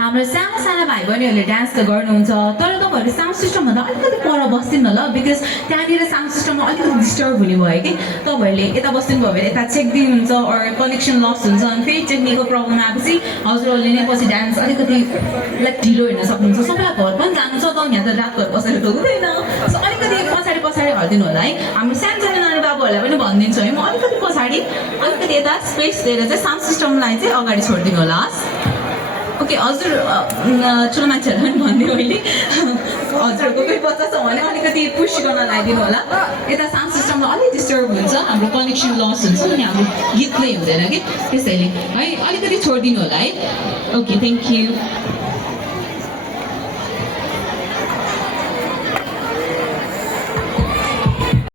हाम्रो सानो सानो भाइ बहिनीहरूले डान्स त गर्नुहुन्छ तर तपाईँहरू साउन्ड सिस्टमभन्दा अलिकति पर बस्दिनु न ल बिकज त्यहाँनिर साउन्ड सिस्टममा अलिकति डिस्टर्ब हुने भयो कि तपाईँहरूले यता बस्दिनु भयो भने यता चेक दिनुहुन्छ अर कनेक्सन लस हुन्छ अनि फेरि टेक्निकल प्रब्लम आएपछि हजुरहरूले नै पछि डान्स अलिकति लाइक ढिलो हेर्न सक्नुहुन्छ सबैलाई घर पनि जानु छ त यहाँ त रात घर बसेर त हुँदैन सो अलिकति पछाडि पछाडि हरिदिनु होला है हाम्रो सानसानो नानी बाबुहरूलाई पनि भनिदिन्छु है म अलिकति पछाडि अलिकति यता स्पेस दिएर चाहिँ साउन्ड सिस्टमलाई चाहिँ अगाडि छोडिदिनु होला हस् ओके हजुर ठुलो मान्छेहरूलाई पनि भनिदिनु अहिले हजुरहरूको कोही बच्चा छ भने अलिकति पुस गर्न लगाइदिनु होला यता साउन्ड सिस्टममा अलिक डिस्टर्ब हुन्छ हाम्रो कनेक्सन लस हुन्छ अनि हाम्रो गीत प्ले हुँदैन कि त्यसैले है अलिकति छोडिदिनु होला है ओके थ्याङ्क यू